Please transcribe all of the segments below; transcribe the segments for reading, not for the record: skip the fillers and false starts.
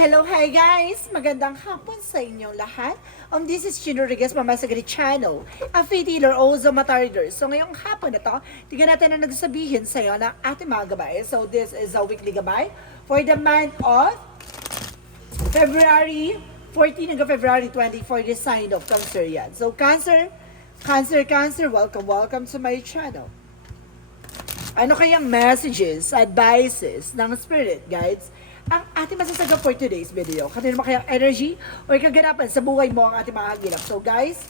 Hello, hi guys! Magandang hapon sa inyong lahat. This is Chino Rodriguez from Masagari Channel, a faith healer, also matarider. So ngayong hapon na to, tingnan natin ang nagsasabihin sa iyo ng ating mga gabay. So this is a weekly gabay for the month of February 14 hanggang February 20 for the sign of Cancer yan. So Cancer, welcome to my channel. Ano kayang messages, advices ng spirit guides ang ating masasagot for today's video? Kanino mo kayang energy or kaganapan sa buhay mo ang ating mga hagilap? So guys,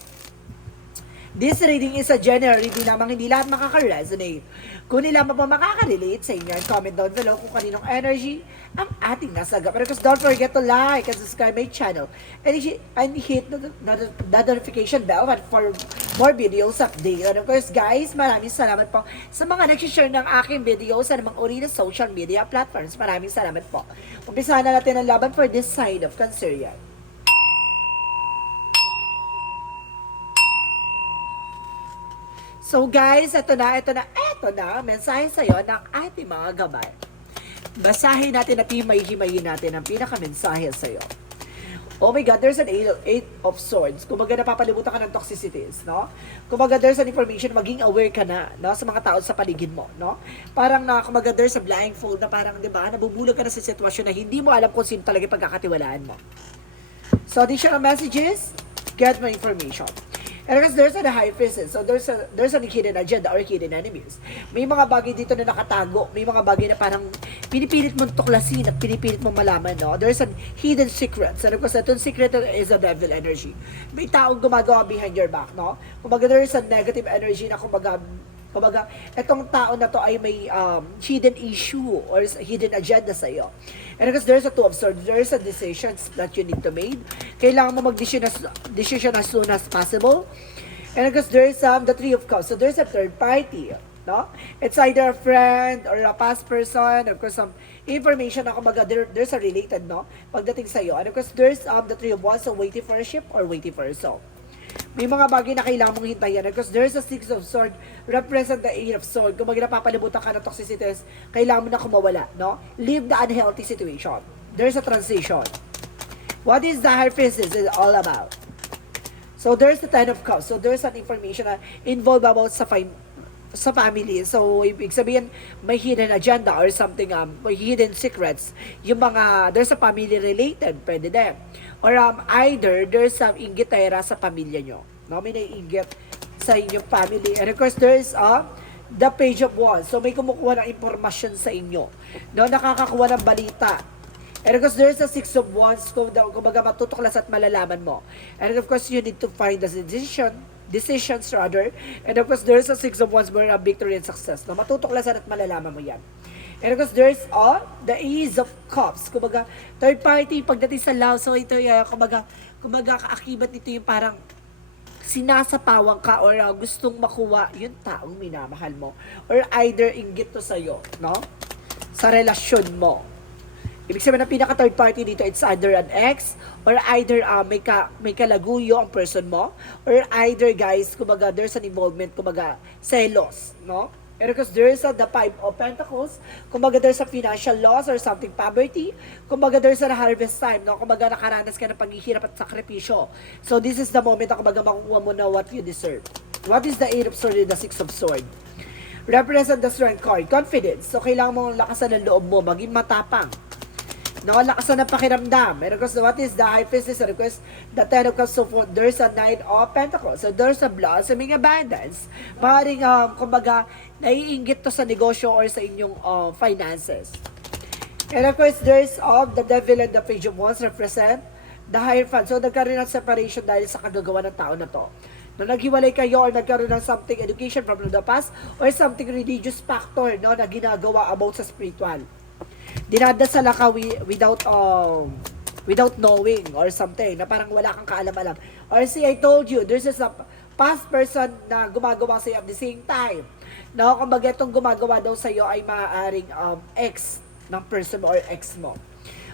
this reading is a general reading lamang, hindi lahat makaka-resonate. Kung nila pa makaka-relate sa inyo, comment down below kung kaninong energy ang ating nasagap. But because don't forget to like and subscribe my channel and hit the notification bell for more videos update. And of course guys, maraming salamat po sa mga nag-share ng aking videos sa namang uri na social media platforms. Maraming salamat po. Umpisahan na natin ang laban for this side of Cancer yan. So guys, ito na, mensahe sa'yo ng ating mga gabay. Basahin natin at himay-himayin natin ang pinaka-mensahe sa'yo. Oh my God, there's an eight of swords. Kumbaga napapalibutan ka ng toxicities, no? Kumbaga there's an information, maging aware ka na, no? Sa mga tao sa paligid mo, no? Parang kumbaga there's a blindfold na parang, di ba, nabubulag ka na sa sitwasyon na hindi mo alam kung sino talaga pagkakatiwalaan mo. So additional messages, get my information. And because there's a high priestess, so there's a hidden agenda or hidden enemies. May mga bagay dito na nakatago, may mga bagay na parang pinipilit mong tuklasin at pinipilit mong malaman, no? There's a hidden secret. So because itong secret is a devil energy. May taong gumagawa behind your back, no? Kumbaga there's a negative energy na kumbaga etong tao na to ay may hidden issue or hidden agenda sa iyo. And because there's a two of swords, there's a decisions that you need to make. Kailangan mo mag-decision as soon as possible. And because there's the three of cups, so there's a third party, no? It's either a friend or a past person, or of course some information na kumbaga there's a related, no? Pagdating sa iyo. And of course there's the three of wands, so waiting for a ship or waiting for a soul. May mga bagay na kailangan mong hintayin because there's a six of sword represent the eight of sword. Kung napapalibutan ka ng toxicities, kailangan mo na kumawala, no? Leave the unhealthy situation. There's a transition. What is the high priestess is all about? So there's the ten of cups. So there's an information na involved about sa family. So ibig sabihin may hidden agenda or something, may hidden secrets. Yung mga there's a family related, pwede din. Or either there's some inggitera sa pamilya nyo, no? May naiinggit sa inyong family. And of course there's the page of wands. So may kumukuha ng impormasyon sa inyo, no? Nakakakuha ng balita. And of course there's a six of wands, kumbaga matutuklas at malalaman mo. And of course you need to find the decisions rather. And of course there's a six of wands where a victory and success, no? Matutuklasan at malalaman mo yan. And of course, there's the Ace of Cups. Kumbaga, third party, pagdating sa love, so ito, kumbaga, kaakibat nito yung parang sinasapawang ka or gustong makuha yung taong minamahal mo. Or either inggit to sa'yo, no? Sa relasyon mo. Ibig sabihin ng pinaka-third party dito, it's either an ex, or either may kalaguyo ang person mo, or either, guys, kumbaga, there's an involvement, kumbaga, selos, no? And because there's the five of pentacles, kumbaga there's a financial loss or something poverty, kumbaga there's a harvest time, no? Kumbaga nakaranas ka ng paghihirap at sakripisyo. So this is the moment na kumbaga makukuha mo na what you deserve. What is the eight of swords and the six of swords? Represent the strength card, confidence. So kailangan mong lakasan ng loob mo, maging matapang. No, lakasan ng pakiramdam. And of course, what is the high priestess? And of course, the ten of cups, so there's a knight of pentacles. So there's a blossoming abundance. Maaaring, kumbaga, naiinggit to sa negosyo or sa inyong finances. And of course, there's the devil and the page of wands represent the higher fund. So nagkaroon ng separation dahil sa kagagawa ng tao na to. No, naghiwalay kayo or nagkaroon ng something education from the past or something religious factor, no, na ginagawa about sa spiritual. Dinadasal ka without knowing or something na parang wala kang kaalam-alam. Or see, I told you, there's a past person na gumagawa sa'yo at the same time. No, kumbaga itong gumagawa daw sa'yo ay maaaring ex ng person mo or ex mo.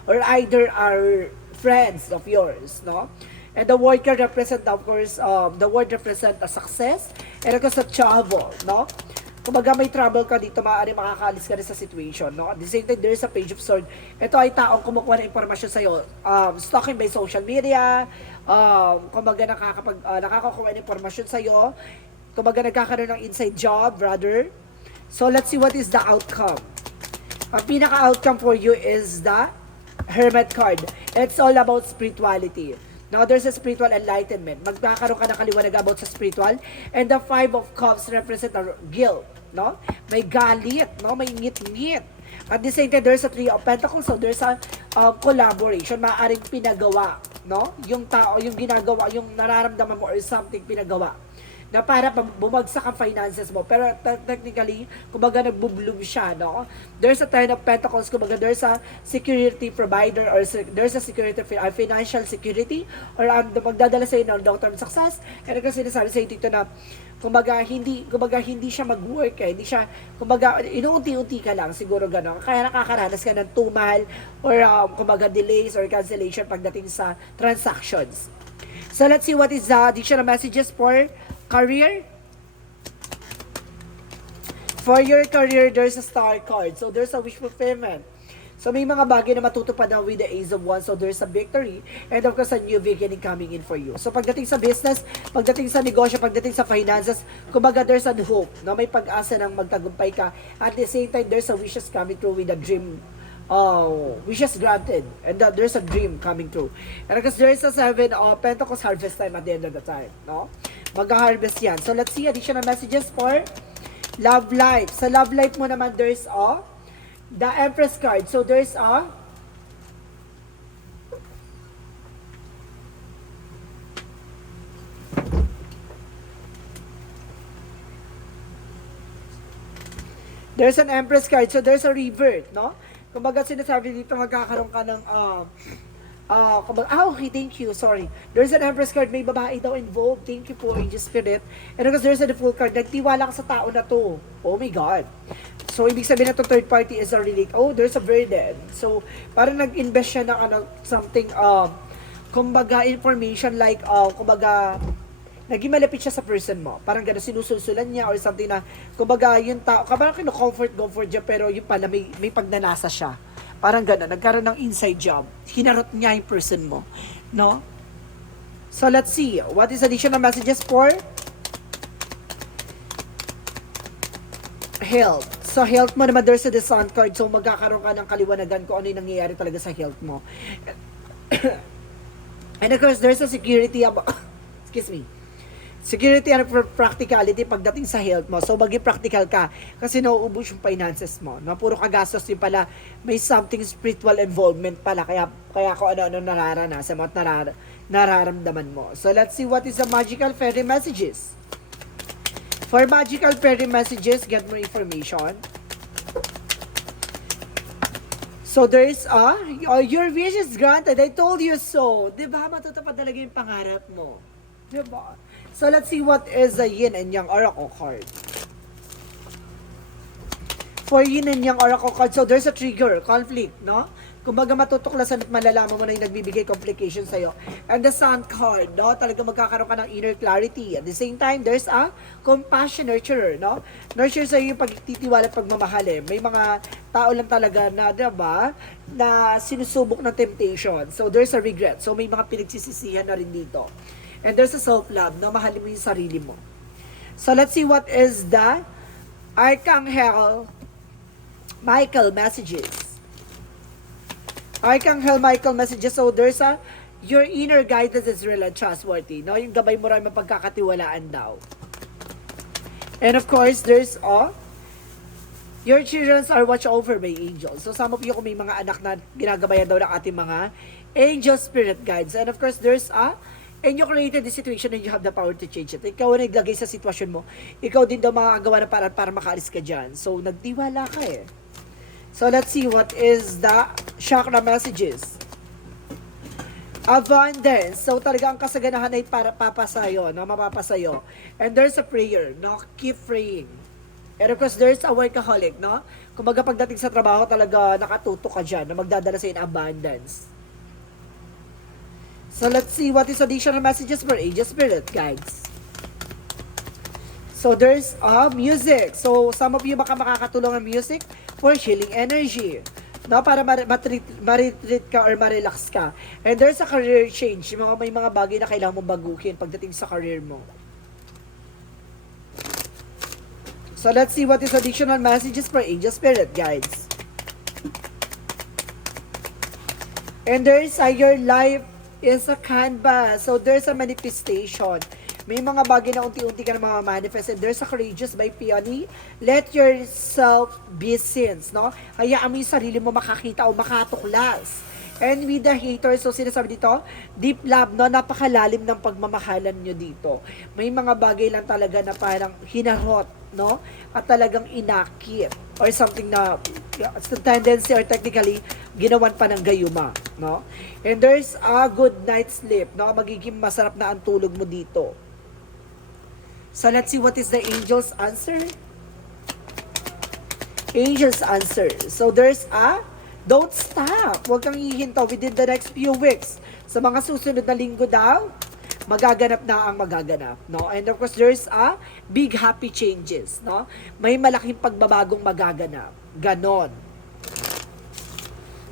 Or either are friends of yours, no? And the word can represent, of course, the word represent a success and of course a travel, no? kumbaga may trouble ka dito, maaari makakaalis ka rin sa situation, no? At the same time, there is a page of sword. Ito ay taong kumukuha ng impormasyon sa'yo. Stalking by social media, kumbaga nakakakuha ng impormasyon sa'yo, kumbaga nagkakaroon ng inside job, rather. So, let's see what is the outcome. Ang pinaka-outcome for you is the Hermit card. It's all about spirituality. Now, there's a spiritual enlightenment. Magkakaroon ka ng kaliwanag about sa spiritual. And the Five of Cups represent a guilt, no? May galit, no? May ngit-ngit. At the same time, there's a Three of Pentacles. So, there's a collaboration. Maaaring pinagawa, no? Yung tao, yung ginagawa, yung nararamdaman mo or something pinagawa na para bumagsak ang finances mo. Pero technically, kumbaga nagbo-bloom siya, no? There's a Ten of Pentacles, kumbaga there's a security provider or there's a security, financial security or magdadala sa'yo ng long-term success. Kaya kasi sinasabi sa'yo dito na kumbaga hindi siya mag-work hindi siya, kumbaga inuunti-unti ka lang siguro gano'n. Kaya nakakaranas ka ng tumal or kumbaga delays or cancellation pagdating sa transactions. So let's see what is the additional messages for career. For your career, there's a star card. So there's a wish fulfillment. So may mga bagay na matutupad na with the Ace of Wands. So there's a victory. And of course, a new beginning coming in for you. So pagdating sa business, pagdating sa negosyo, pagdating sa finances, kumbaga there's a hope. No? May pag-asa ng magtagumpay ka. At the same time, there's a wishes coming through with a dream. Wishes granted. And there's a dream coming true. And because there is a Seven of Pentacles harvest time at the end of the time. No? Mag-harvest yan. So let's see additional messages for love life. Sa love life mo naman, there's the Empress card. So there's an Empress card. So there's a revert, no? Kumbaga sinasabi dito magkakaroon ka ng okay, thank you, sorry. There's an Empress card, may babae daw involved. Thank you po, Angel Spirit. And because there's a Fool card, nagtiwala ka sa tao na to. Oh my God. So, ibig sabihin na to third party is a relate. Oh, there's a burden. So, parang nag-invest siya ng something, kumbaga, information like, kumbaga, naging malapit siya sa person mo. Parang gano'n, sinusulsulan niya or something na, kumbaga, yung tao, parang kino-comfort niya, pero yung pala, may pagnanasa siya. Parang gano'n, nagkaroon ng inside job. Hinarot niya yung person mo. No? So, let's see. What is additional messages for health? So, health mo naman, there's a the Sun card. So, magkakaroon ka ng kaliwanagan kung ano yung nangyayari talaga sa health mo. And of course, there's a security excuse me. Security and practicality pagdating sa health mo. So, maging practical ka kasi nauubos yung finances mo. No? Puro kagastos din pala. May something spiritual involvement pala. Kaya kung ano-ano nararanasan mo at nararamdaman mo. So, let's see what is the magical fairy messages. For magical fairy messages, get more information. So, there is your wish is granted. I told you so. Diba? Matutupad talaga yung pangarap mo. Diba? So, let's see what is the Yin and Yang Oracle card. For Yin and Yang Oracle card, so there's a trigger, conflict, no? Kumbaga matutuklasan at malalaman mo na yung nagbibigay complication sa'yo. And the Sun card, no? Talaga magkakaroon ka ng inner clarity. At the same time, there's a compassion nurturer, no? Nurture sa'yo yung pagtitiwala at pagmamahal, eh. May mga tao lang talaga na, diba, na sinusubok ng temptation. So, there's a regret. So, may mga pinagsisisihan na rin dito. And there's a self-love, na mahalin mo yung sarili mo. So, let's see what is the Archangel Michael messages. Archangel Michael messages. So, there's a your inner guidance is real and trustworthy. No? Yung gabay mo rin mapagkakatiwalaan daw. And of course, there's your children are watched over by angels. So, some of you kung may mga anak na ginagabayan daw ng ating mga angel spirit guides. And of course, there's and you created the situation and you have the power to change it. Ikaw ang naglagay sa sitwasyon mo. Ikaw din daw makagawa ng paraan para makaalis ka dyan. So, nagtiwala ka eh. So, let's see what is the chakra messages. Abundance. So, talaga ang kasaganahan ay para papasayo, no? Mapapasayo. And there's a prayer, no? Keep praying. And of course, there's a workaholic, no? Kumbaga pagdating sa trabaho, talaga nakatutok ka dyan na magdadala sa in abundance. So, let's see what is additional messages for Angel Spirit Guides. So, So there's music. So some of you baka makakatulong ang music for healing energy. No, para ma-retreat ka or ma-relax ka. And there's a career change. May mga bagay na kailangan mong baguhin pagdating sa career mo. So let's see what is additional messages for angel spirit guides. And there's your life is a canvas. So there's a manifestation. May mga bagay na unti-unti ka na mamamanifest. And there's a courageous by Peony. Let yourself be seen, no? Hayaan mo yung sarili mo makakita o makatuklas. And with the haters, so sinasabi dito, deep love, no? Napakalalim ng pagmamahalan nyo dito. May mga bagay lang talaga na parang hinarot, no? At talagang inakit. Or something na, tendency or technically, ginawan pa ng gayuma, no? And there's a good night's sleep, no? Magiging masarap na ang tulog mo dito. So let's see what is the angel's answer. Angel's answer. So there's a don't stop. Huwag kang hihinto within the next few weeks. Sa mga susunod na linggo daw, magaganap na ang magaganap, no? And of course, there's a big happy changes, no? May malaking pagbabagong magaganap. Ganon.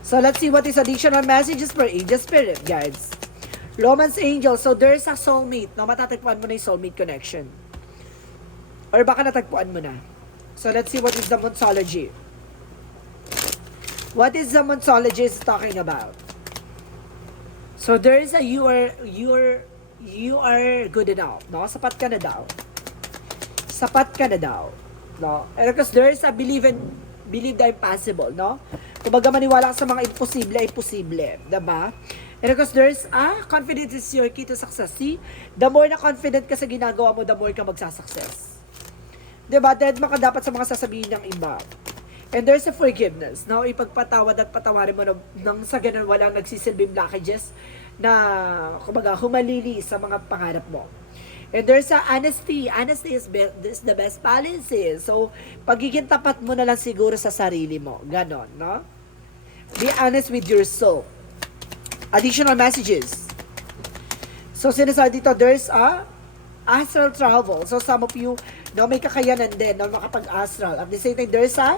So let's see what is additional messages for angel spirit, guys. Romance angel. So there's a soulmate, no? Matatagpuan mo na yung soulmate connection. Or baka natagpuan mo na. So let's see what is the Monsology. What is the Monsology is talking about? So there is a you are good enough, no? Sapat ka na daw. Sapat ka na daw, no? And because there is a believe the impossible, no? Kumbaga maniwala ka sa mga imposible, diba? And because there's confidence is your key to success. See, the more na confident ka sa ginagawa mo, the more ka magsasuccess. Diba? Dead ka dapat sa mga sasabihin ng iba. And there's a forgiveness, no? Ipagpatawad at patawarin mo nang sa ganun walang nagsisilbing blockages na, kumbaga, humalili sa mga pangarap mo. And there's a honesty. Honesty is the best policy. So, pagiging tapat mo na lang siguro sa sarili mo. Ganon, no? Be honest with yourself. Additional messages. So, sinasabi dito, there's a astral travel. So, some of you, no, may kakayanan din na makapag-astral. At the same time, there's a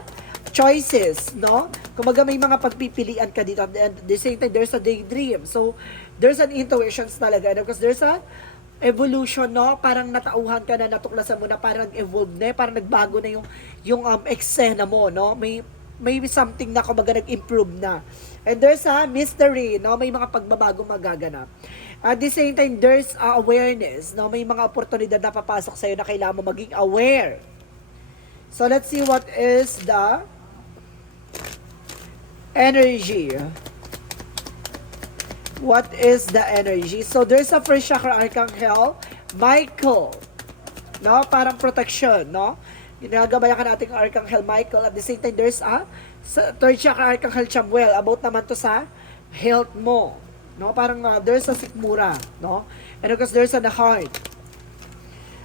choices, no? Kumaga may mga pagpipilian ka dito. And at the same time, there's a daydream. So, there's an intuitions talaga. And of course, there's a evolution, no? Parang natauhan ka na, natuklasan mo na, parang evolve na, parang nagbago na yung eksena mo, no? May something na kumbaga nag-improve na. And there's a mystery, no? May mga pagbabagong magaganap. At the same time, there's awareness, no? May mga oportunidad na papasok sa'yo na kailangan mo maging aware. So, let's see what is the energy. What is the energy? So, there's a first chakra archangel, Michael. No? Parang protection, no? Ginagabayan ka natin ang archangel Michael. At the same time, there's a third chakra archangel Chamuel. About naman to sa health mo. No? Parang there's a sikmura, no? And of course, there's a heart.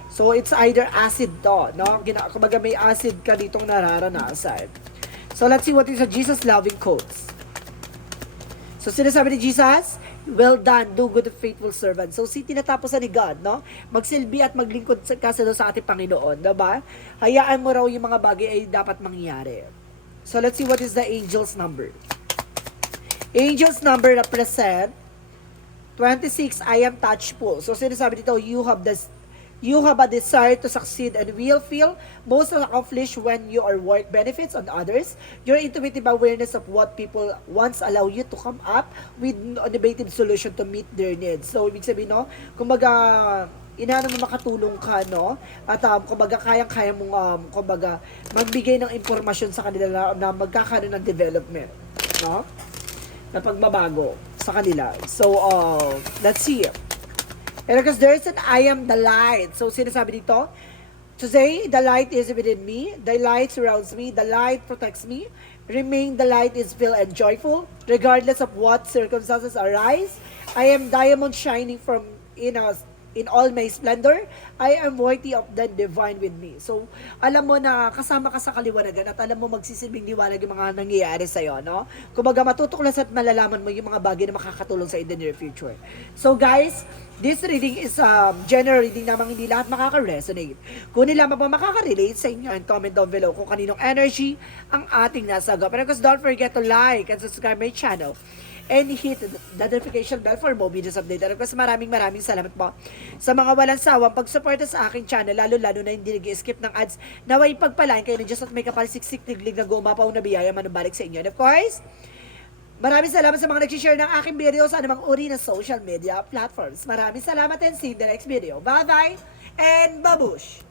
So, it's either acid to, no? Kumbaga may acid ka ditong nararanasan. So, let's see what is a Jesus loving quotes. So, sinasabi ni Jesus, well done, do good and faithful servant. So, tinatapos ni God, no? Magsilbi at maglingkod sa ating Panginoon, diba? Hayaan mo raw yung mga bagay ay dapat mangyari. So, let's see what is the angel's number. Angel's number represent 26, I am touchful. So, sinasabi dito, you have a desire to succeed and will feel most accomplished when your work benefits on others. Your intuitive awareness of what people wants allow you to come up with innovative solution to meet their needs. So, ibig sabihin, no? Kumbaga, inaano mo makatulong ka, no? At kumbaga, kayang-kaya mong, kumbaga, magbigay ng impormasyon sa kanila na magkakaroon ng development, no? Na pagbabago sa kanila. So, let's see. And because there's an I am the light. So, sinasabi dito, today, the light is within me. The light surrounds me. The light protects me. Remain the light is filled and joyful. Regardless of what circumstances arise, I am diamond shining from in a in all my splendor, I am worthy of the divine with me. So, alam mo na kasama ka sa kaliwanagan at alam mo magsisilbing liwanag yung mga nangyayari sa'yo, no? Kumbaga, matutuklas at malalaman mo yung mga bagay na makakatulong sa in the near future. So, guys, this reading is general reading namang hindi lahat makaka-resonate. Kung nila ba makaka-relate sa inyo, and comment down below kung kaninong energy ang ating nasagap. And of course, don't forget to like and subscribe my channel and hit the notification bell for more videos update. And of course, maraming salamat po sa mga walang sawang pagsuporta sa aking channel, lalo na hindi nag-skip ng ads. Naway pagpalain kayo ng Diyos at may kapal siksik tiglig na gumapaw na biyaya manubalik sa inyo. And of course, maraming salamat sa mga nag-share ng aking video sa anumang uri na social media platforms. Maraming salamat and see you in the next video. Bye-bye and babush!